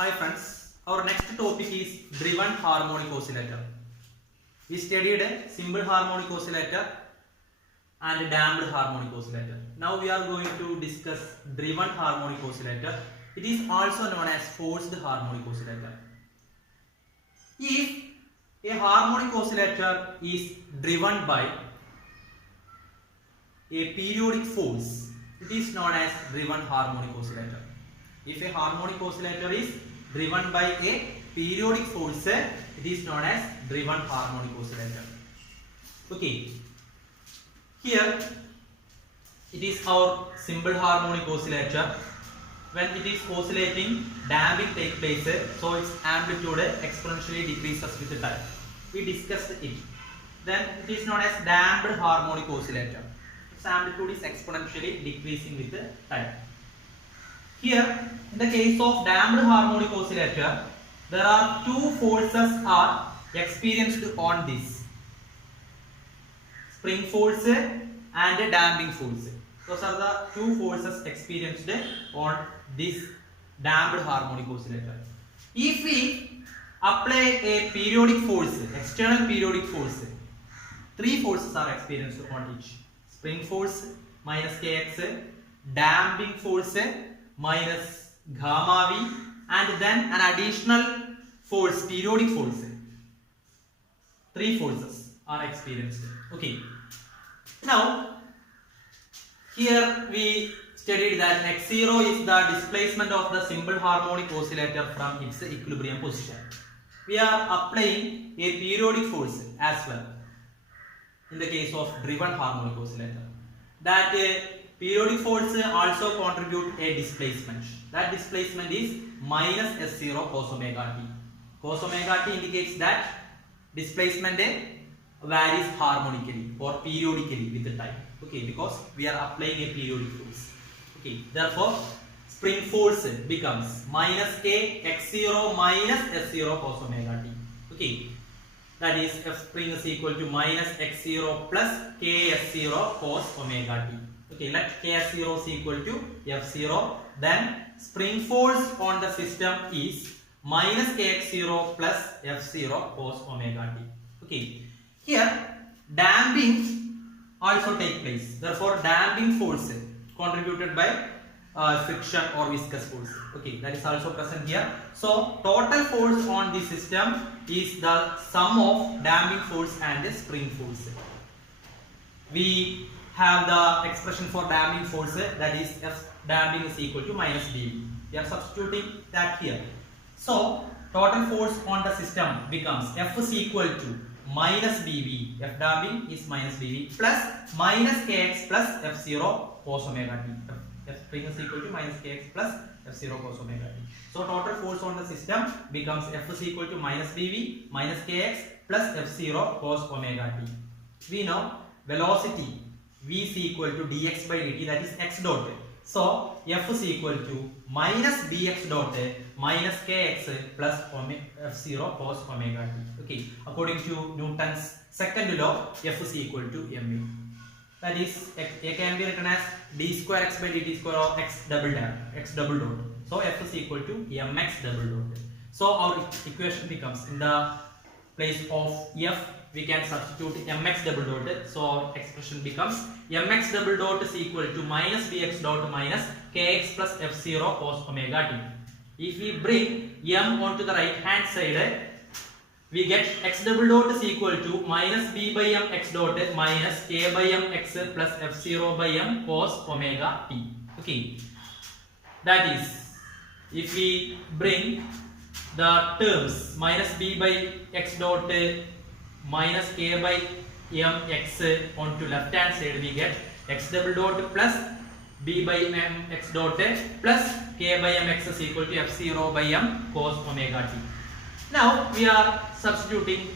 Hi friends, our next topic is driven harmonic oscillator. We studied a simple harmonic oscillator and damped harmonic oscillator. Now we are going to discuss driven harmonic oscillator. It is also known as forced harmonic oscillator. If a harmonic oscillator is driven by a periodic force, it is known as driven harmonic oscillator. If a harmonic oscillator is driven by a periodic force, it is known as driven harmonic oscillator. Okay. Here it is our simple harmonic oscillator. When it is oscillating, damping takes place, so its amplitude exponentially decreases with time. We discussed it. Then it is known as damped harmonic oscillator. Its amplitude is exponentially decreasing with time. Here, in the case of damped harmonic oscillator, there are two forces are experienced on this: spring force and damping force. Those are the two forces experienced on this damped harmonic oscillator. If we apply a periodic force, external periodic force, three forces are experienced on each: spring force minus kx, damping force minus gamma v, and then an additional force, periodic force. Three forces are experienced. Okay. Now, here we studied that x0 is the displacement of the simple harmonic oscillator from its equilibrium position. We are applying a periodic force as well in the case of driven harmonic oscillator. That periodic force also contribute a displacement. That displacement is minus S0 cos omega t. Cos omega t indicates that displacement varies harmonically or periodically with the time. Okay, because we are applying a periodic force. Okay, therefore spring force becomes minus k x0 minus S0 cos omega t. Okay, that is F spring is equal to minus x0 plus k S0 cos omega t. Okay, let K0 is equal to F0. Then spring force on the system is minus Kx0 plus F0 cos omega t. Okay, here damping also take place. Therefore, damping force contributed by friction or viscous force. Okay, that is also present here. So, total force on the system is the sum of damping force and the spring force. We have the expression for damping force, that is F damping is equal to minus dV. We are substituting that here. So total force on the system becomes F is equal to minus dV. F damping is minus dV plus minus kx plus F0 cos omega t. F spring is equal to minus kx plus F0 cos omega t. So total force on the system becomes F is equal to minus dV minus kx plus F0 cos omega t. We know velocity v is equal to dx by dt, that is x dot. So F is equal to minus dx dot minus kx plus F0 cos omega t. Okay, according to Newton's second law, F is equal to ma. That is, a can be written as d square x by dt square or x double dot. So F is equal to mx double dot. So our equation becomes, in the place of F we can substitute mx double dot. So our expression becomes mx double dot is equal to minus dx dot minus kx plus F0 cos omega t. If we bring m onto the right hand side, we get x double dot is equal to minus b by m x dot minus k by m x plus F0 by m cos omega t. Okay, that is, if we bring the terms minus b by x dot minus k by m x onto left hand side, we get x double dot plus b by m x dot plus k by m x is equal to F0 by m cos omega t. Now we are substituting.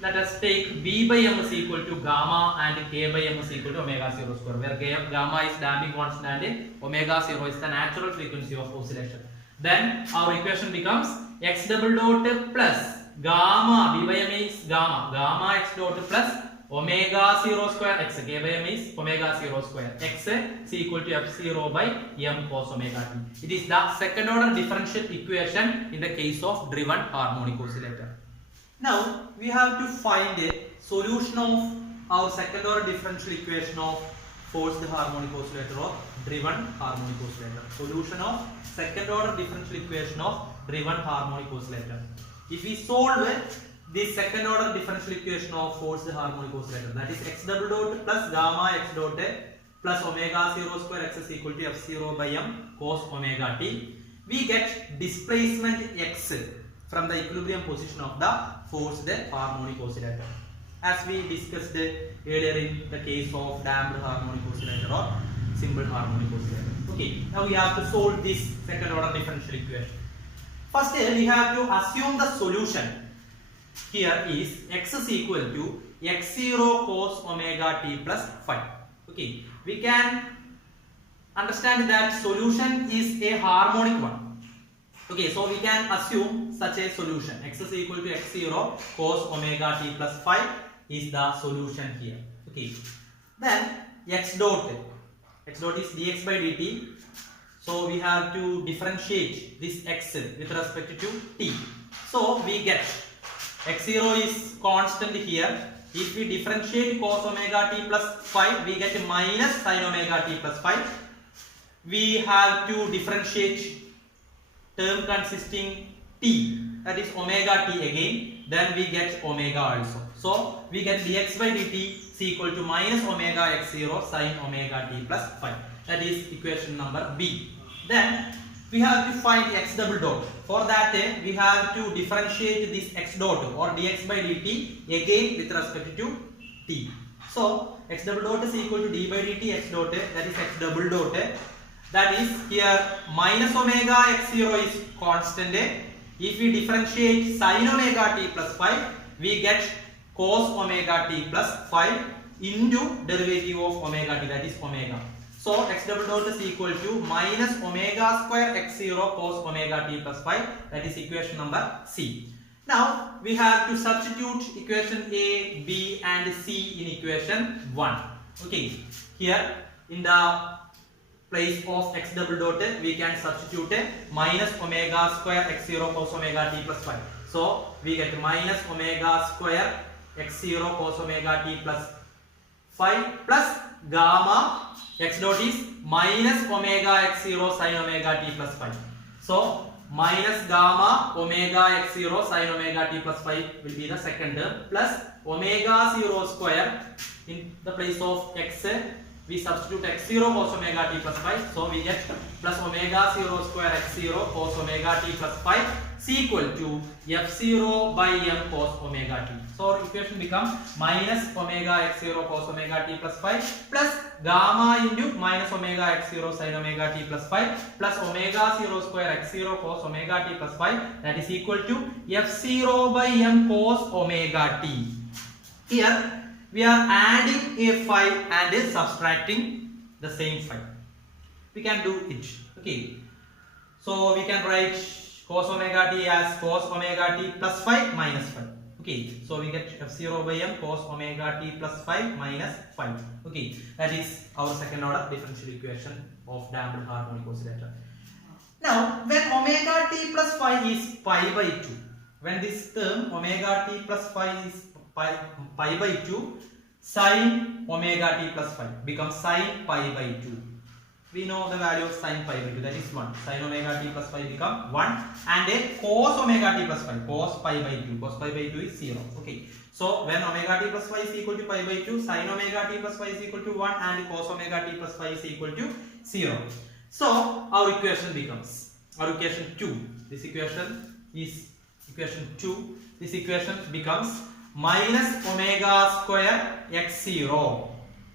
Let us take b by m is equal to gamma and k by m is equal to omega 0 square, where gamma is damping constant and omega 0 is the natural frequency of oscillation. Then our equation becomes x double dot plus gamma, b by m is gamma x dot plus omega 0 square x, k by m is omega 0 square x is equal to f0 by m cos omega t. It is the second order differential equation in the case of driven harmonic oscillator. Now we have to find a solution of our second order differential equation of forced harmonic oscillator or driven harmonic oscillator. Solution of second order differential equation of driven harmonic oscillator. If we solve the second order differential equation of forced harmonic oscillator, that is x double dot plus gamma x dot plus omega 0 square x is equal to f0 by m cos omega t, we get displacement x from the equilibrium position of the forced harmonic oscillator, as we discussed earlier in the case of damped harmonic oscillator or simple harmonic oscillator. Okay, now we have to solve this second order differential equation. First, we have to assume the solution here is x is equal to x0 cos omega t plus phi. Okay, we can understand that solution is a harmonic one. Okay, so we can assume such a solution. X is equal to x0 cos omega t plus phi is the solution here. Okay, then x dot is dx by dt. So we have to differentiate this x with respect to t. So we get x0 is constant here. If we differentiate cos omega t plus phi, we get minus sin omega t plus phi. We have to differentiate term consisting t, that is omega t again, then we get omega also. So we get dx by dt is equal to minus omega x0 sin omega t plus phi. That is equation number B. Then we have to find x double dot. For that we have to differentiate this x dot or dx by dt again with respect to t. So x double dot is equal to d by dt x dot, that is x double dot. That is here minus omega x0 is constant. If we differentiate sin omega t plus phi, we get cos omega t plus phi into derivative of omega t, that is omega. So x double dot is equal to minus omega square x0 cos omega t plus phi, that is equation number C. Now we have to substitute equation A, B and C in equation 1. Okay, here in the place of x double dot we can substitute minus omega square x0 cos omega t plus phi. So we get minus omega square x0 cos omega t plus phi plus gamma x dot is minus omega x0 sin omega t plus phi. So minus gamma omega x0 sin omega t plus phi will be the second term, plus omega 0 square in the place of x we substitute x0 cos omega t plus phi. So we get plus omega 0 square x0 cos omega t plus phi is equal to f0 by m cos omega t. So our equation becomes minus omega x0 cos omega t plus phi plus gamma into minus omega x0 sin omega t plus phi plus omega 0 square x0 cos omega t plus phi, that is equal to f0 by m cos omega t. Here we are adding a phi and subtracting the same phi. We can do it. Okay, so we can write cos omega t as cos omega t plus phi minus phi. Okay, so we get f0 by m cos omega t plus phi minus phi. Okay, that is our second order differential equation of damped harmonic oscillator. Now when omega t plus phi is pi by 2, when this term omega t plus phi is pi by 2, sin omega t plus phi becomes sin pi by 2. We know the value of sin pi by 2, that is 1. Sin omega t plus phi become 1, and a cos omega t plus phi, cos pi by 2. Cos pi by 2 is 0. Okay, so when omega t plus phi is equal to pi by 2, sin omega t plus phi is equal to 1, and cos omega t plus phi is equal to 0. So our equation becomes, our equation 2, this equation is equation 2, this equation becomes minus omega square x0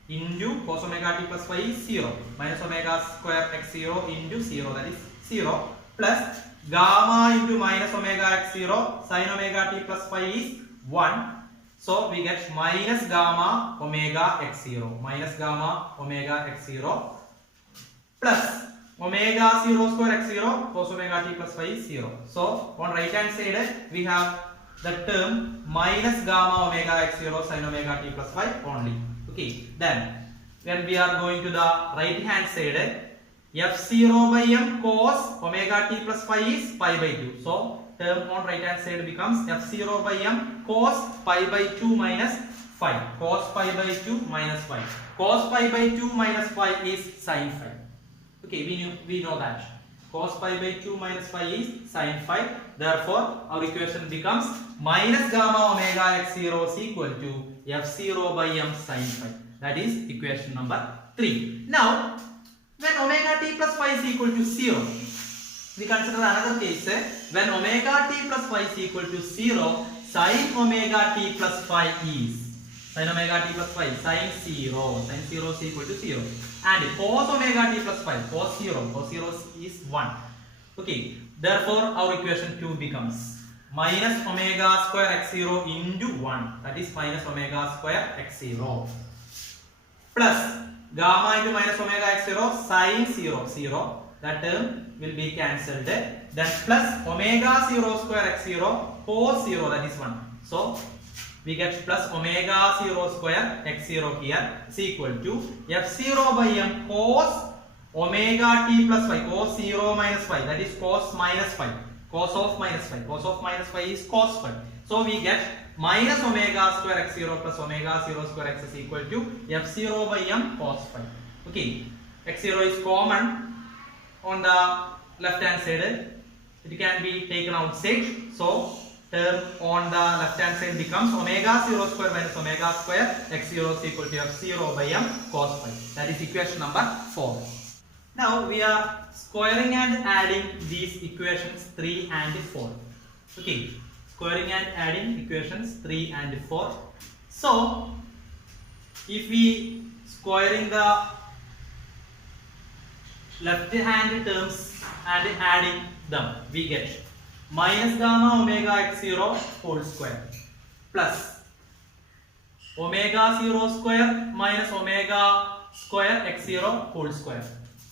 into cos omega t plus phi is 0, minus omega square x0 into 0, that is 0, plus gamma into minus omega x0 sin omega t plus phi is 1. So we get minus gamma omega x0, minus gamma omega x0 plus omega 0 square x0 cos omega t plus phi is 0. So on right hand side we have the term minus gamma omega x0 sin omega t plus phi only. Okay, then when we are going to the right hand side, f0 by m cos omega t plus phi is pi by 2. So term on right hand side becomes f0 by m cos pi by 2 minus phi. Cos pi by 2 minus phi. Cos pi by 2 minus phi is sin phi. Okay, we know that. Cos pi by 2 minus phi is sin phi. Therefore, our equation becomes minus gamma omega x0 is equal to f0 by m sin phi. That is equation number 3. Now, when omega t plus phi is equal to 0, we consider another case. When omega t plus phi is equal to 0, sin omega t plus phi is sin omega t plus phi sin 0. Sin 0 is equal to 0. And cos omega t plus phi, cos 0 is 1. Okay, therefore our equation 2 becomes minus omega square x0 into 1. That is minus omega square x0 plus gamma into minus omega x0 sin 0. That term will be cancelled. Then plus omega 0 square x0 cos 0, that is 1. So we get plus omega 0 square x0 here is equal to f0 by m cos omega t plus phi, cos 0 minus phi, that is cos minus phi, cos of minus phi. Cos of minus phi is cos phi. So we get minus omega square x0 plus omega 0 square x is equal to f0 by m cos phi. Okay, x0 is common on the left hand side. It can be taken outside. So term on the left hand side becomes omega 0 square minus omega square x0 is equal to f0 by m cos phi. That is equation number 4. Now we are squaring and adding these equations 3 and 4. Okay, squaring and adding equations 3 and 4. So if we squaring the left hand terms and adding them, we get minus gamma omega x0 whole square plus omega 0 square minus omega square x0 whole square.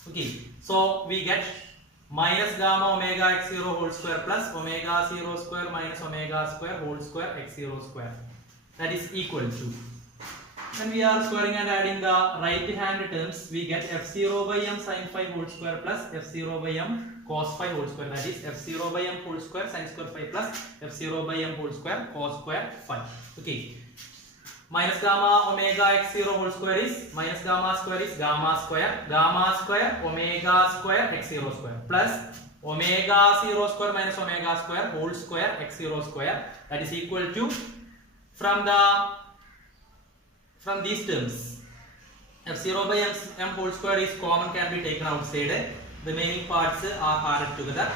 Okay, so we get minus gamma omega x0 whole square plus omega 0 square minus omega square whole square x0 square. That is equal to, when we are squaring and adding the right hand terms, we get f0 by m sin phi whole square plus f0 by m cos phi whole square. That is f0 by m whole square sin square phi plus f0 by m whole square cos square phi. Okay, minus gamma omega x0 whole square is minus gamma square is gamma square omega square x0 square plus omega 0 square minus omega square whole square x0 square. That is equal to, from these terms, f0 by m whole square is common, can be taken outside. The remaining parts are added together.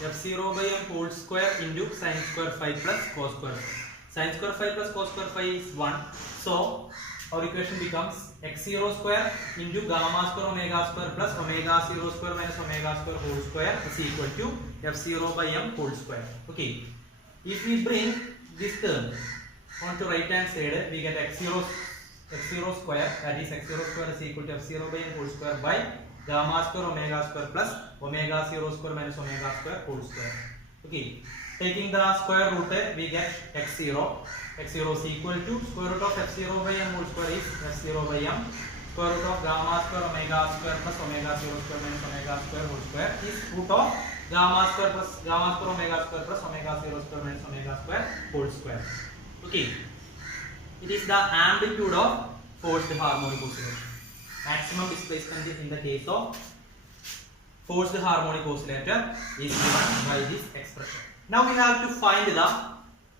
f0 by m whole square into sin square phi plus cos square phi. Sin square phi plus cos square phi is 1. So our equation becomes x0 square into gamma square omega square plus omega 0 square minus omega square whole square is equal to f0 by m whole square. Okay, if we bring this term onto right hand side, we get x0 square, that is x0 square is equal to f0 by m whole square by gamma square omega square plus omega 0 square minus omega square whole square. Okay, taking the square root, we get x0 is equal to square root of f0 by m whole square is f0 by m, square root of gamma square omega square plus omega 0 square minus omega square whole square is root of gamma square omega square plus omega 0 square minus omega square whole square. Okay, it is the amplitude of forced harmonic oscillator. Maximum displacement in the case of forced harmonic oscillator is given by this expression. Now we have to find the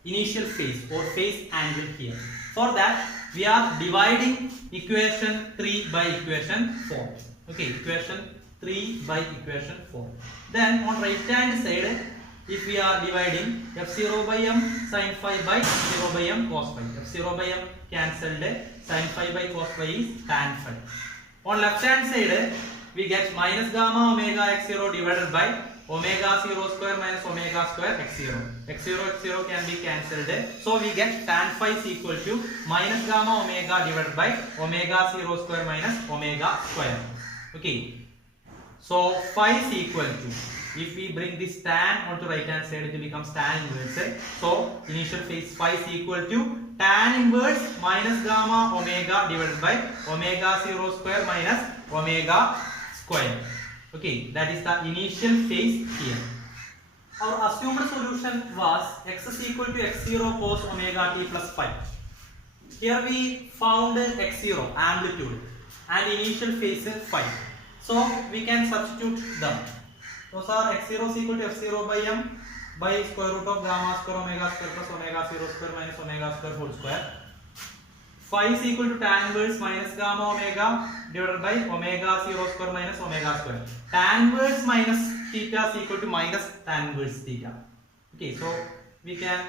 initial phase or phase angle here. For that, we are dividing equation 3 by equation 4. Okay, equation 3 by equation 4. Then on right hand side, if we are dividing f0 by m sin phi by 0 by m cos phi, f0 by m cancelled, sin phi by cos phi is tan phi. On left hand side, we get minus gamma omega x0 divided by omega 0 square minus omega square x0. x0 can be cancelled. So we get tan phi is equal to minus gamma omega divided by omega 0 square minus omega square. Okay, so phi is equal to if we bring this tan onto right hand side, it becomes tan inverse. So initial phase phi is equal to tan inverse minus gamma omega divided by omega 0 square minus omega square. Okay, that is the initial phase here. Our assumed solution was x is equal to x0 cos omega t plus phi. Here we found x0 amplitude and initial phase phi. So we can substitute them. Those are x0 is equal to f0 by m by square root of gamma square omega square plus omega 0 square minus omega square whole square. Phi is equal to tan inverse minus gamma omega divided by omega 0 square minus omega square. Tan inverse minus theta is equal to minus tan inverse theta. Okay, so we can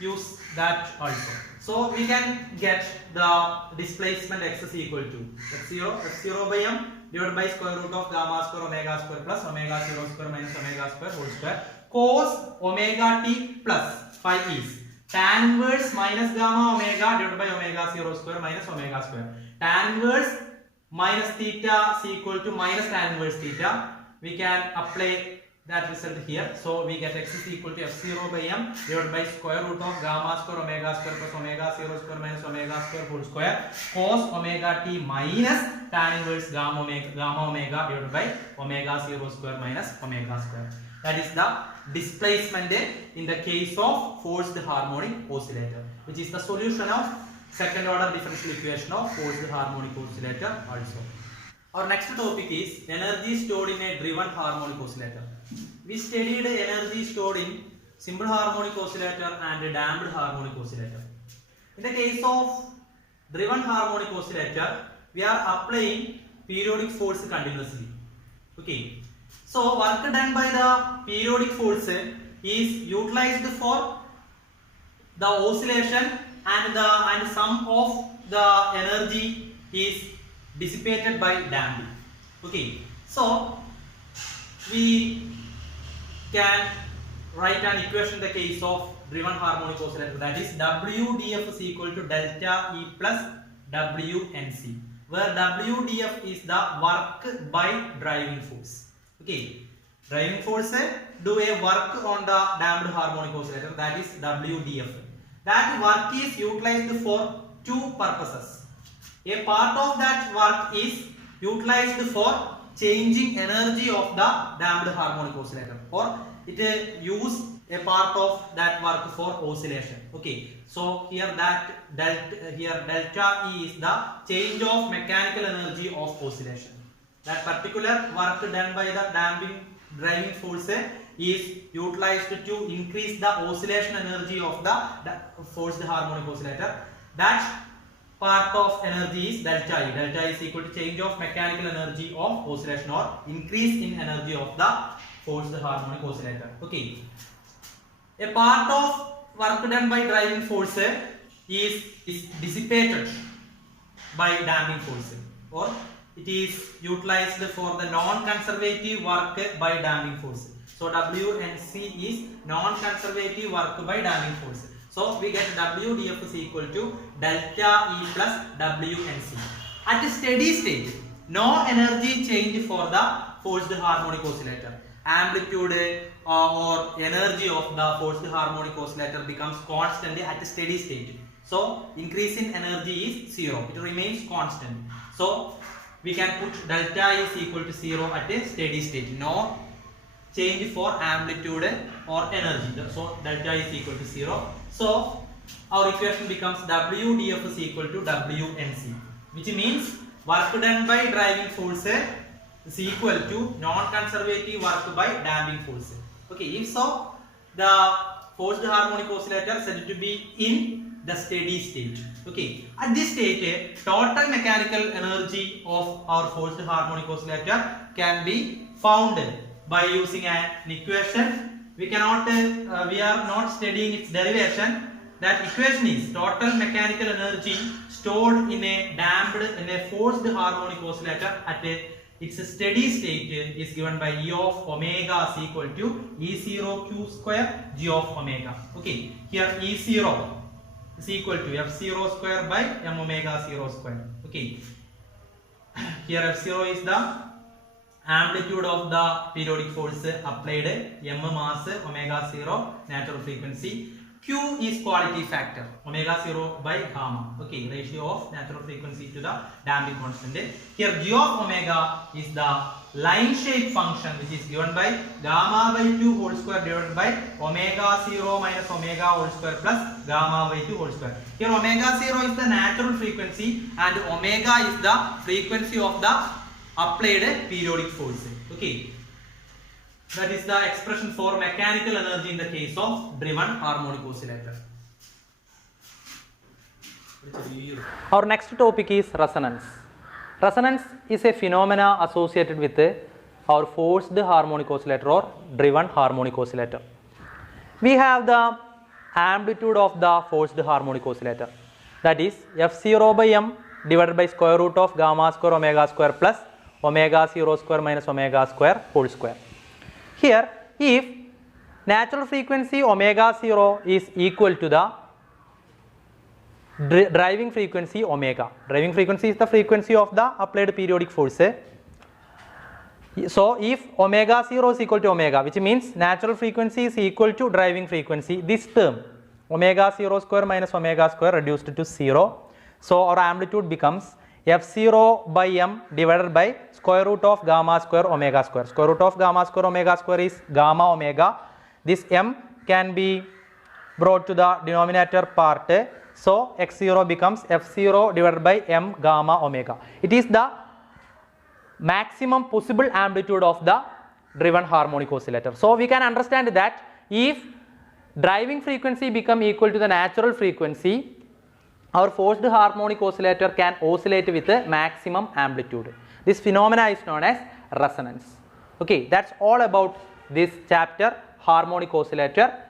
use that also. So we can get the displacement x is equal to f0 by m divided by square root of gamma square omega square plus omega 0 square minus omega square whole square. Cos omega t plus phi is tan inverse minus gamma omega divided by omega 0 square minus omega square. Tan inverse minus theta is equal to minus tan inverse theta. We can apply that result here. So we get x is equal to f0 by m divided by square root of gamma square omega square plus omega 0 square minus omega square whole square cos omega t minus tan inverse gamma omega divided by omega 0 square minus omega square. That is the displacement in the case of forced harmonic oscillator, which is the solution of second order differential equation of forced harmonic oscillator also. Our next topic is energy stored in a driven harmonic oscillator. We studied energy stored in simple harmonic oscillator and damped harmonic oscillator. In the case of driven harmonic oscillator, we are applying periodic force continuously. Okay. So work done by the periodic force is utilized for the oscillation and some of the energy is dissipated by damping. Okay. So we can write an equation in the case of driven harmonic oscillator, that is WDF is equal to delta E plus WNC, where WDF is the work by driving force. Okay, driving force do a work on the damped harmonic oscillator, that is WDF. That work is utilized for two purposes. A part of that work is utilized for changing energy of the damped harmonic oscillator, or it use a part of that work for oscillation. Okay, so here delta E is the change of mechanical energy of oscillation. That particular work done by the damping driving force is utilized to increase the oscillation energy of the forced harmonic oscillator. That part of energy is delta E. Delta E is equal to change of mechanical energy of oscillation, or increase in energy of the forced harmonic oscillator. Okay. A part of work done by driving force is dissipated by damping force, or it is utilized for the non-conservative work by damping force. So WNC is non-conservative work by damping force. So we get WDF is equal to delta E plus WNC. At a steady state, no energy change for the forced harmonic oscillator. Amplitude or energy of the forced harmonic oscillator becomes constant at a steady state. So increase in energy is 0. It remains constant. So we can put delta E is equal to 0 at a steady state. No change for amplitude or energy. So delta E is equal to 0. So our equation becomes WDF is equal to WNC, which means work done by driving force is equal to non-conservative work by damping force. Okay, if so, the forced harmonic oscillator is said to be in the steady state. Okay, at this state, total mechanical energy of our forced harmonic oscillator can be found by using an equation. We are not studying its derivation. That equation is total mechanical energy stored in a forced harmonic oscillator at its steady state is given by E of omega is equal to E0 Q square G of omega. Okay, here E0 is equal to F0 square by M omega 0 square. Okay, here F0 is the amplitude of the periodic force applied, m mass, omega 0 natural frequency, q is quality factor, omega 0 by gamma, okay, ratio of natural frequency to the damping constant. Here g of omega is the line shape function which is given by gamma by 2 whole square divided by omega 0 minus omega whole square plus gamma by 2 whole square. Here omega 0 is the natural frequency and omega is the frequency of the applied periodic force. Okay, that is the expression for mechanical energy in the case of driven harmonic oscillator. Our next topic is resonance. Resonance is a phenomena associated with our forced harmonic oscillator or driven harmonic oscillator. We have the amplitude of the forced harmonic oscillator, that is f0 by m divided by square root of gamma square omega square plus omega 0 square minus omega square whole square. Here, if natural frequency omega 0 is equal to the driving frequency omega. Driving frequency is the frequency of the applied periodic force. So, if omega 0 is equal to omega, which means natural frequency is equal to driving frequency, this term omega 0 square minus omega square reduced to 0. So, our amplitude becomes f0 by m divided by square root of gamma square omega square. Square root of gamma square omega square is gamma omega. This m can be brought to the denominator part. So, x0 becomes f0 divided by m gamma omega. It is the maximum possible amplitude of the driven harmonic oscillator. So, we can understand that if driving frequency become equal to the natural frequency, our forced harmonic oscillator can oscillate with a maximum amplitude. This phenomena is known as resonance. Okay, that's all about this chapter, harmonic oscillator.